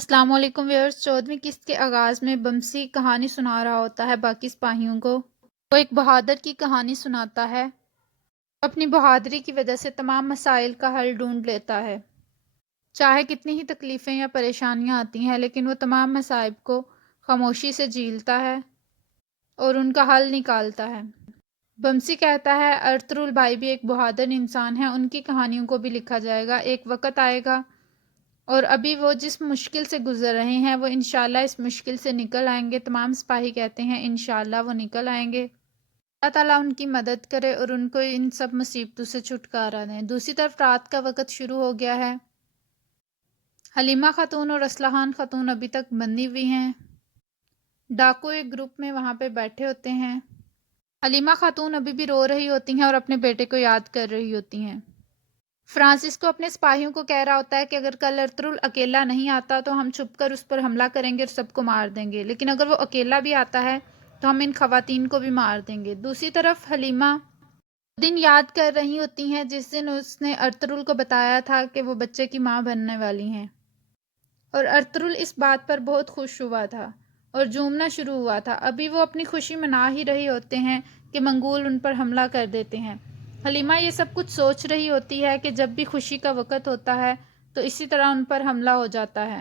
السلام علیکم ویورز، 14ویں قسط کے آغاز میں بمسی کہانی سنا رہا ہوتا ہے باقی سپاہیوں کو۔ وہ ایک بہادر کی کہانی سناتا ہے، اپنی بہادری کی وجہ سے تمام مسائل کا حل ڈھونڈ لیتا ہے۔ چاہے کتنی ہی تکلیفیں یا پریشانیاں آتی ہیں، لیکن وہ تمام مصائب کو خاموشی سے جھیلتا ہے اور ان کا حل نکالتا ہے۔ بمسی کہتا ہے ارطغرل بھائی بھی ایک بہادر انسان ہے، ان کی کہانیوں کو بھی لکھا جائے گا، ایک وقت آئے گا اور ابھی وہ جس مشکل سے گزر رہے ہیں وہ انشاءاللہ اس مشکل سے نکل آئیں گے۔ تمام سپاہی کہتے ہیں انشاءاللہ وہ نکل آئیں گے۔ اللہ تعالیٰ ان کی مدد کرے اور ان کو ان سب مصیبتوں سے چھٹکارا دیں۔ دوسری طرف رات کا وقت شروع ہو گیا ہے۔ حلیمہ خاتون اور اسلحان خاتون ابھی تک بندی ہوئی ہیں۔ ڈاکو ایک گروپ میں وہاں پہ بیٹھے ہوتے ہیں۔ حلیمہ خاتون ابھی بھی رو رہی ہوتی ہیں اور اپنے بیٹے کو یاد کر رہی ہوتی ہیں۔ فرانسس کو اپنے سپاہیوں کو کہہ رہا ہوتا ہے کہ اگر کل ارطغرل اکیلا نہیں آتا تو ہم چھپ کر اس پر حملہ کریں گے اور سب کو مار دیں گے، لیکن اگر وہ اکیلا بھی آتا ہے تو ہم ان خواتین کو بھی مار دیں گے۔ دوسری طرف حلیمہ دن یاد کر رہی ہوتی ہیں جس دن اس نے ارطغرل کو بتایا تھا کہ وہ بچے کی ماں بننے والی ہیں، اور ارطغرل اس بات پر بہت خوش ہوا تھا اور جھومنا شروع ہوا تھا۔ ابھی وہ اپنی خوشی منا ہی رہے ہوتے ہیں کہ منگول ان پر حملہ کر دیتے ہیں۔ حلیمہ یہ سب کچھ سوچ رہی ہوتی ہے کہ جب بھی خوشی کا وقت ہوتا ہے تو اسی طرح ان پر حملہ ہو جاتا ہے۔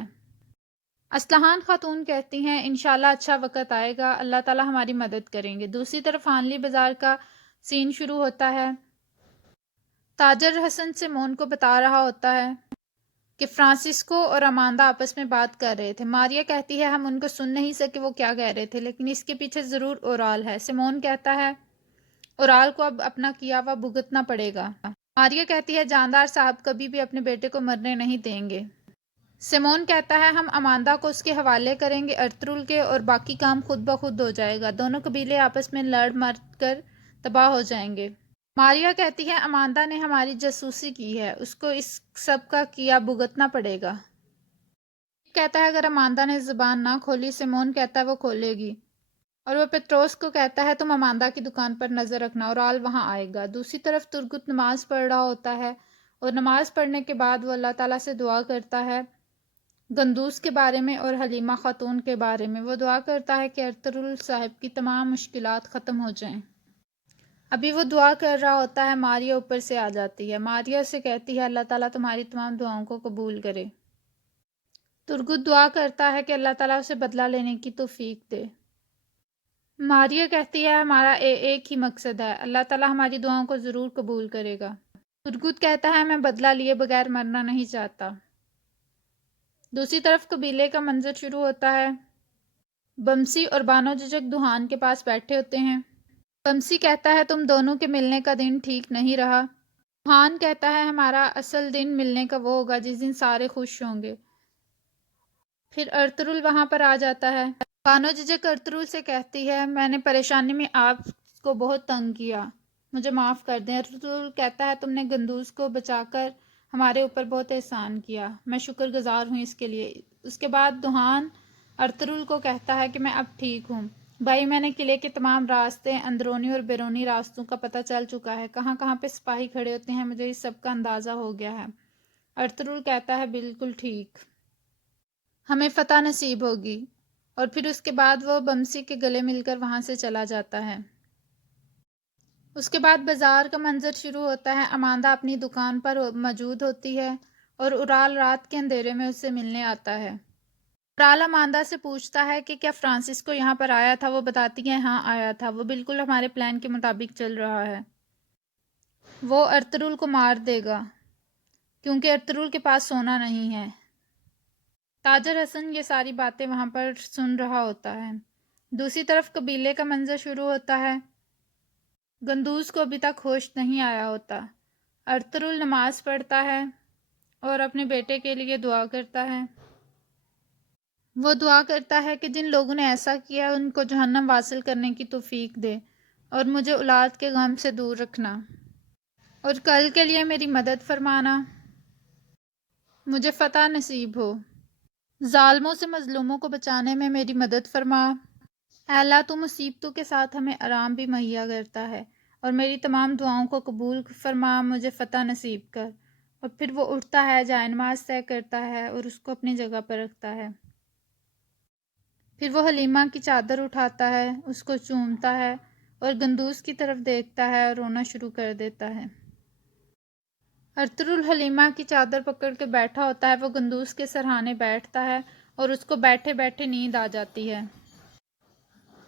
اسلحان خاتون کہتی ہیں انشاءاللہ اچھا وقت آئے گا، اللہ تعالیٰ ہماری مدد کریں گے۔ دوسری طرف ہانلی بازار کا سین شروع ہوتا ہے۔ تاجر حسن سیمون کو بتا رہا ہوتا ہے کہ فرانسسکو اور اماندا آپس میں بات کر رہے تھے۔ ماریا کہتی ہے ہم ان کو سن نہیں سکے وہ کیا کہہ رہے تھے، لیکن اس کے پیچھے ضرور اورال ہے۔ سیمون کہتا ہے اورال کو اب اپنا کیا ہوا بھگتنا پڑے گا۔ ماریا کہتی ہے جاندار صاحب کبھی بھی اپنے بیٹے کو مرنے نہیں دیں گے۔ سیمون کہتا ہے ہم اماندا کو اس کے حوالے کریں گے ارطغرل کے، اور باقی کام خود بخود ہو جائے گا، دونوں قبیلے آپس میں لڑ مر کر تباہ ہو جائیں گے۔ ماریا کہتی ہے اماندا نے ہماری جاسوسی کی ہے، اس کو اس سب کا کیا بھگتنا پڑے گا۔ کہتا ہے اگر اماندا نے زبان نہ کھولی، سیمون کہتا ہے وہ کھولے گی، اور وہ پطرس کو کہتا ہے تم اماندا کی دکان پر نظر رکھنا، اور آل وہاں آئے گا۔ دوسری طرف ترگت نماز پڑھ رہا ہوتا ہے، اور نماز پڑھنے کے بعد وہ اللہ تعالیٰ سے دعا کرتا ہے گندوز کے بارے میں اور حلیمہ خاتون کے بارے میں۔ وہ دعا کرتا ہے کہ ارطغرل صاحب کی تمام مشکلات ختم ہو جائیں۔ ابھی وہ دعا کر رہا ہوتا ہے، ماریا اوپر سے آ جاتی ہے۔ ماریا سے کہتی ہے اللہ تعالیٰ تمہاری تمام دعاؤں کو قبول کرے۔ ترگت دعا کرتا ہے کہ اللہ تعالیٰ اسے بدلہ لینے کی توفیق دے۔ ماریا کہتی ہے ہمارا ایک ہی مقصد ہے، اللہ تعالیٰ ہماری دعاؤں کو ضرور قبول کرے گا۔ ترگت کہتا ہے میں بدلہ لیے بغیر مرنا نہیں چاہتا۔ دوسری طرف قبیلے کا منظر شروع ہوتا ہے۔ بمسی اور بانو ججک دوحان کے پاس بیٹھے ہوتے ہیں۔ بمسی کہتا ہے تم دونوں کے ملنے کا دن ٹھیک نہیں رہا۔ دوحان کہتا ہے ہمارا اصل دن ملنے کا وہ ہوگا جس دن سارے خوش ہوں گے۔ پھر ارطغرل وہاں پر آ جاتا ہے۔ بانو ججک ارطغرل سے کہتی ہے میں نے پریشانی میں آپ کو بہت تنگ کیا، مجھے معاف کر دیں۔ ارطغرل کہتا ہے تم نے گندوز کو بچا کر ہمارے اوپر بہت احسان کیا، میں شکر گزار ہوں اس کے لیے۔ اس کے بعد دوحان ارطغرل کو کہتا ہے کہ میں اب ٹھیک ہوں بھائی، میں نے قلعے کے تمام راستے، اندرونی اور بیرونی راستوں کا پتہ چل چکا ہے، کہاں کہاں پہ سپاہی کھڑے ہوتے ہیں مجھے اس سب کا اندازہ ہو گیا ہے۔ ارطغرل کہتا ہے بالکل ٹھیک، ہمیں فتح نصیب ہوگی، اور پھر اس کے بعد وہ بمسی کے گلے مل کر وہاں سے چلا جاتا ہے۔ اس کے بعد بازار کا منظر شروع ہوتا ہے۔ اماندا اپنی دکان پر موجود ہوتی ہے اور اورال رات کے اندھیرے میں اس سے ملنے آتا ہے۔ اورال اماندا سے پوچھتا ہے کہ کیا فرانسسکو یہاں پر آیا تھا؟ وہ بتاتی ہے ہاں آیا تھا، وہ بالکل ہمارے پلان کے مطابق چل رہا ہے، وہ ارطغرل کو مار دے گا کیونکہ ارطغرل کے پاس سونا نہیں ہے۔ تاجر حسن یہ ساری باتیں وہاں پر سن رہا ہوتا ہے۔ دوسری طرف قبیلے کا منظر شروع ہوتا ہے۔ گندوز کو ابھی تک ہوش نہیں آیا ہوتا۔ ارطغرل نماز پڑھتا ہے اور اپنے بیٹے کے لیے دعا کرتا ہے۔ وہ دعا کرتا ہے کہ جن لوگوں نے ایسا کیا ان کو جہنم واصل کرنے کی توفیق دے، اور مجھے اولاد کے غم سے دور رکھنا، اور کل کے لیے میری مدد فرمانا، مجھے فتح نصیب ہو، ظالموں سے مظلوموں کو بچانے میں میری مدد فرما۔ اے اللہ تو مصیبتوں کے ساتھ ہمیں آرام بھی مہیا کرتا ہے، اور میری تمام دعاؤں کو قبول فرما، مجھے فتح نصیب کر، اور پھر وہ اٹھتا ہے، جائے نماز طے کرتا ہے اور اس کو اپنی جگہ پر رکھتا ہے۔ پھر وہ حلیمہ کی چادر اٹھاتا ہے، اس کو چومتا ہے اور گندوز کی طرف دیکھتا ہے اور رونا شروع کر دیتا ہے۔ ارطغرل حلیمہ کی چادر پکڑ کے بیٹھا ہوتا ہے، وہ گندوز کے سرہانے بیٹھتا ہے اور اس کو بیٹھے بیٹھے نیند آ جاتی ہے،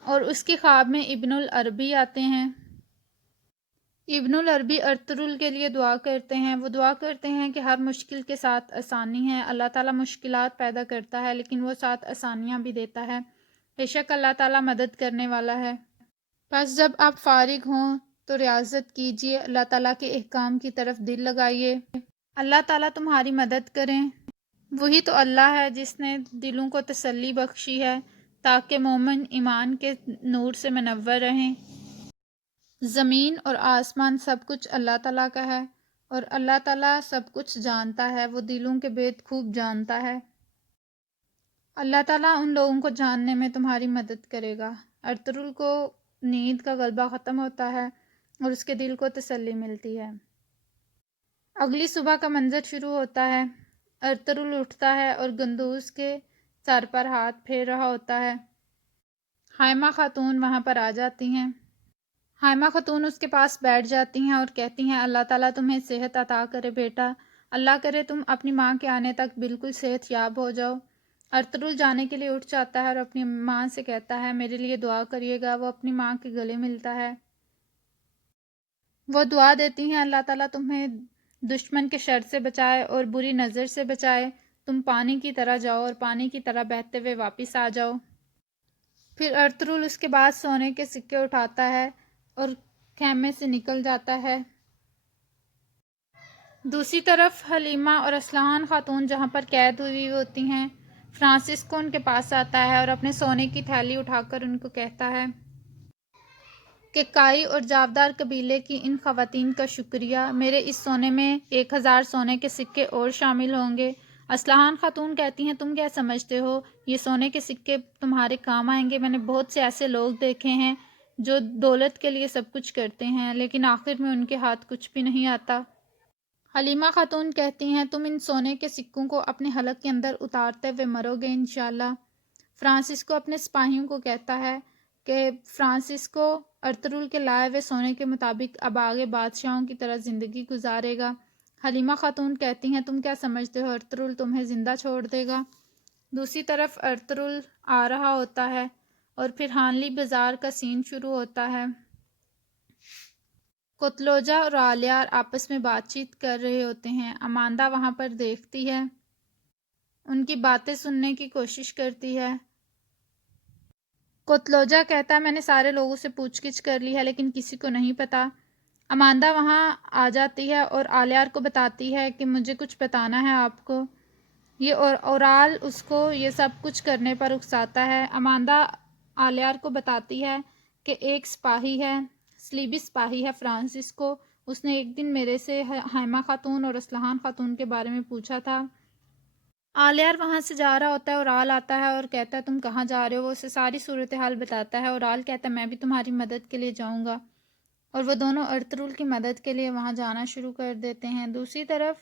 اور اس کے خواب میں ابن العربی آتے ہیں۔ ابن العربی ارطغرل کے لیے دعا کرتے ہیں، وہ دعا کرتے ہیں کہ ہر مشکل کے ساتھ آسانی ہے، اللہ تعالیٰ مشکلات پیدا کرتا ہے لیکن وہ ساتھ آسانیاں بھی دیتا ہے، بے شک اللہ تعالیٰ مدد کرنے والا ہے۔ بس جب آپ فارغ ہوں تو ریاضت کیجیے، اللہ تعالیٰ کے احکام کی طرف دل لگائیے، اللہ تعالیٰ تمہاری مدد کریں۔ وہی تو اللہ ہے جس نے دلوں کو تسلی بخشی ہے تاکہ مومن ایمان کے نور سے منور رہیں۔ زمین اور آسمان سب کچھ اللہ تعالیٰ کا ہے اور اللہ تعالیٰ سب کچھ جانتا ہے، وہ دلوں کے بید خوب جانتا ہے۔ اللہ تعالیٰ ان لوگوں کو جاننے میں تمہاری مدد کرے گا۔ ارطغرل کو نیند کا غلبہ ختم ہوتا ہے اور اس کے دل کو تسلی ملتی ہے۔ اگلی صبح کا منظر شروع ہوتا ہے۔ ارطغرل اٹھتا ہے اور گندوز کے سر پر ہاتھ پھیر رہا ہوتا ہے۔ حائمہ خاتون وہاں پر آ جاتی ہیں۔ حائمہ خاتون اس کے پاس بیٹھ جاتی ہیں اور کہتی ہیں اللہ تعالیٰ تمہیں صحت عطا کرے بیٹا، اللہ کرے تم اپنی ماں کے آنے تک بالکل صحت یاب ہو جاؤ۔ ارطغرل جانے کے لیے اٹھ جاتا ہے اور اپنی ماں سے کہتا ہے میرے لیے دعا کریے گا، وہ اپنی ماں کے گلے ملتا ہے۔ وہ دعا دیتی ہیں اللہ تعالیٰ تمہیں دشمن کے شر سے بچائے اور بری نظر سے بچائے، تم پانی کی طرح جاؤ اور پانی کی طرح بہتے ہوئے واپس آ جاؤ۔ پھر ارطغرل اس کے بعد سونے کے سکے اٹھاتا ہے اور خیمے سے نکل جاتا ہے۔ دوسری طرف حلیمہ اور اصلحان خاتون جہاں پر قید ہوئی ہوتی ہیں، فرانسسکو ان کے پاس آتا ہے اور اپنے سونے کی تھیلی اٹھا کر ان کو کہتا ہے کہ کائی اور جاودار قبیلے کی ان خواتین کا شکریہ، میرے اس سونے میں 1000 سونے کے سکے اور شامل ہوں گے۔ اصلحان خاتون کہتی ہیں تم کیا سمجھتے ہو یہ سونے کے سکے تمہارے کام آئیں گے؟ میں نے بہت سے ایسے لوگ دیکھے ہیں جو دولت کے لیے سب کچھ کرتے ہیں لیکن آخر میں ان کے ہاتھ کچھ بھی نہیں آتا۔ حلیمہ خاتون کہتی ہیں تم ان سونے کے سکوں کو اپنے حلق کے اندر اتارتے ہوئے مرو گے انشاءاللہ۔ فرانسسکو اپنے سپاہیوں کو کہتا ہے کہ فرانسسکو ارطغرل کے لائے ہوئے سونے کے مطابق اب آگے بادشاہوں کی طرح زندگی گزارے گا۔ حلیمہ خاتون کہتی ہیں تم کیا سمجھتے ہو ارطغرل تمہیں زندہ چھوڑ دے گا؟ دوسری طرف ارطغرل آ رہا ہوتا ہے اور پھر ہانلی بازار کا سین شروع ہوتا ہے۔ کتلوجہ اور آلیار آپس میں بات چیت کر رہے ہوتے ہیں۔ اماندا وہاں پر دیکھتی ہے، ان کی باتیں سننے کی کوشش کرتی ہے۔ کتلوجہ کہتا ہے میں نے سارے لوگوں سے پوچھ گچھ کر لی ہے لیکن کسی کو نہیں پتا۔ اماندا وہاں آ جاتی ہے اور آلیار کو بتاتی ہے کہ مجھے کچھ بتانا ہے آپ کو۔ یہ اورال اس کو یہ سب کچھ کرنے پر اکساتا ہے۔ اماندا آلیار کو بتاتی ہے کہ ایک سپاہی ہے، صلیبی سپاہی ہے فرانسسکو، اس نے ایک دن میرے سے حائمہ خاتون اور اصلحان خاتون کے بارے میں پوچھا تھا۔ آلیار وہاں سے جا رہا ہوتا ہے، اورال آتا ہے اور کہتا ہے تم کہاں جا رہے ہو؟ وہ اسے ساری صورتحال بتاتا ہے۔ اورال کہتا ہے میں بھی تمہاری مدد کے لیے جاؤں گا، اور وہ دونوں ارطغرل کی مدد کے لیے وہاں جانا شروع کر دیتے ہیں۔ دوسری طرف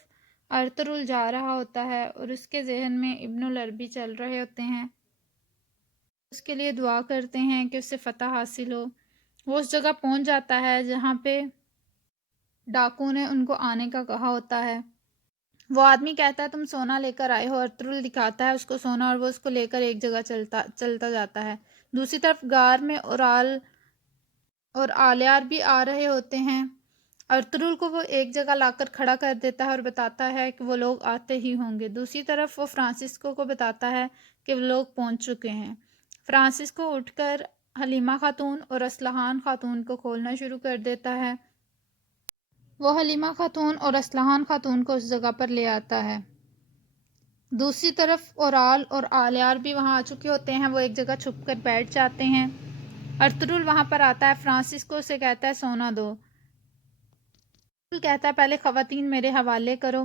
ارطغرل جا رہا ہوتا ہے اور اس کے ذہن میں ابن العربی چل رہے ہوتے ہیں، اس کے لیے دعا کرتے ہیں کہ اسے فتح حاصل ہو۔ وہ اس جگہ پہنچ جاتا ہے جہاں پہ ڈاکو نے ان کو آنے کا کہا ہوتا ہے۔ وہ آدمی کہتا ہے تم سونا لے کر آئے ہو، ارطغرل دکھاتا ہے اس کو سونا اور وہ اس کو لے کر ایک جگہ چلتا جاتا ہے۔ دوسری طرف غار میں اورال اور آلیار بھی آ رہے ہوتے ہیں۔ ارطغرل کو وہ ایک جگہ لا کر کھڑا کر دیتا ہے اور بتاتا ہے کہ وہ لوگ آتے ہی ہوں گے۔ دوسری طرف وہ فرانسسکو کو بتاتا ہے کہ وہ لوگ پہنچ چکے ہیں۔ فرانسسکو اٹھ کر حلیمہ خاتون اور اصلحان خاتون کو کھولنا شروع کر دیتا ہے۔ وہ حلیمہ خاتون اور اصلحان خاتون کو اس جگہ پر لے آتا ہے۔ دوسری طرف اورال اور آلیار بھی وہاں آ چکے ہوتے ہیں، وہ ایک جگہ چھپ کر بیٹھ جاتے ہیں۔ ارطغرل وہاں پر آتا ہے، فرانسسکو سے کہتا ہے سونا دو۔ ارطغرل کہتا ہے پہلے خواتین میرے حوالے کرو۔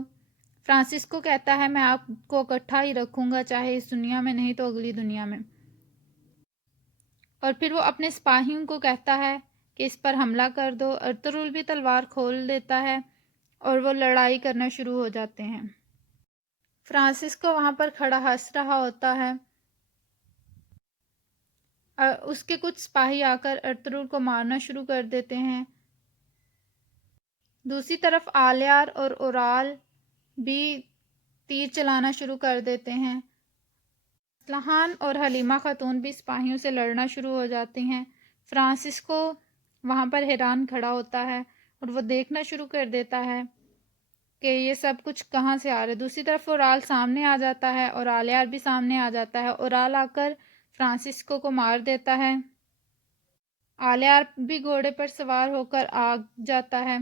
فرانسسکو کہتا ہے میں آپ کو اکٹھا ہی رکھوں گا، چاہے اس دنیا میں نہیں تو اگلی دنیا میں۔ اور پھر وہ اپنے سپاہیوں کو کہتا ہے کہ اس پر حملہ کر دو۔ ارطغرل بھی تلوار کھول دیتا ہے اور وہ لڑائی کرنا شروع ہو جاتے ہیں۔ فرانسسکو وہاں پر کھڑا ہنس رہا ہوتا ہے۔ اس کے کچھ سپاہی آ کر ارطغرل کو مارنا شروع کر دیتے ہیں۔ دوسری طرف آلیار اور اورال بھی تیر چلانا شروع کر دیتے ہیں۔ اسلحان اور حلیمہ خاتون بھی سپاہیوں سے لڑنا شروع ہو جاتی ہیں۔ فرانسسکو وہاں پر حیران کھڑا ہوتا ہے اور وہ دیکھنا شروع کر دیتا ہے کہ یہ سب کچھ کہاں سے آ رہا ہے۔ دوسری طرف اورال سامنے آ جاتا ہے اور آلیار بھی سامنے آ جاتا ہے۔ اورال آ کر فرانسسکو کو مار دیتا ہے۔ آلیار بھی گھوڑے پر سوار ہو کر آ جاتا ہے۔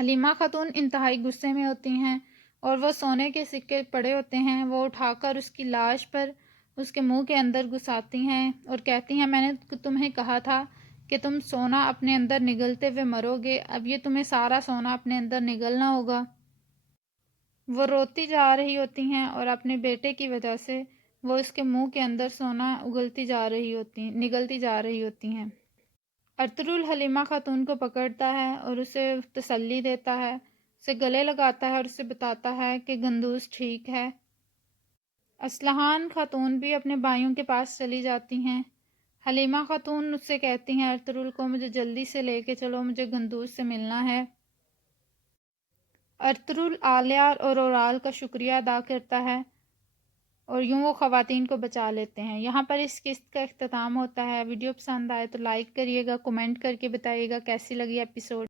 حلیمہ خاتون انتہائی غصے میں ہوتی ہیں اور وہ سونے کے سکے پڑے ہوتے ہیں، وہ اٹھا کر اس کی لاش پر اس کے منہ کے اندر گھساتی ہیں اور کہتی ہیں، میں نے تمہیں کہا تھا کہ تم سونا اپنے اندر نگلتے ہوئے مرو گے، اب یہ تمہیں سارا سونا اپنے اندر نگلنا ہوگا۔ وہ روتی جا رہی ہوتی ہیں اور اپنے بیٹے کی وجہ سے وہ اس کے منہ کے اندر سونا نگلتی جا رہی ہوتی ہیں۔ ارطغرل حلیمہ خاتون کو پکڑتا ہے اور اسے تسلی دیتا ہے، اسے گلے لگاتا ہے اور اسے بتاتا ہے کہ گندوز ٹھیک ہے۔ اسلحان خاتون بھی اپنے بھائیوں کے پاس چلی جاتی ہیں۔ حلیمہ خاتون اس سے کہتی ہیں ارطغرل کو، مجھے جلدی سے لے کے چلو، مجھے گندوز سے ملنا ہے۔ ارطغرل آلیار اور اورال کا شکریہ ادا کرتا ہے اور یوں وہ خواتین کو بچا لیتے ہیں۔ یہاں پر اس قسط کا اختتام ہوتا ہے۔ ویڈیو پسند آئے تو لائک کریے گا، کمنٹ کر کے بتائیے گا کیسی لگی ایپیسوڈ۔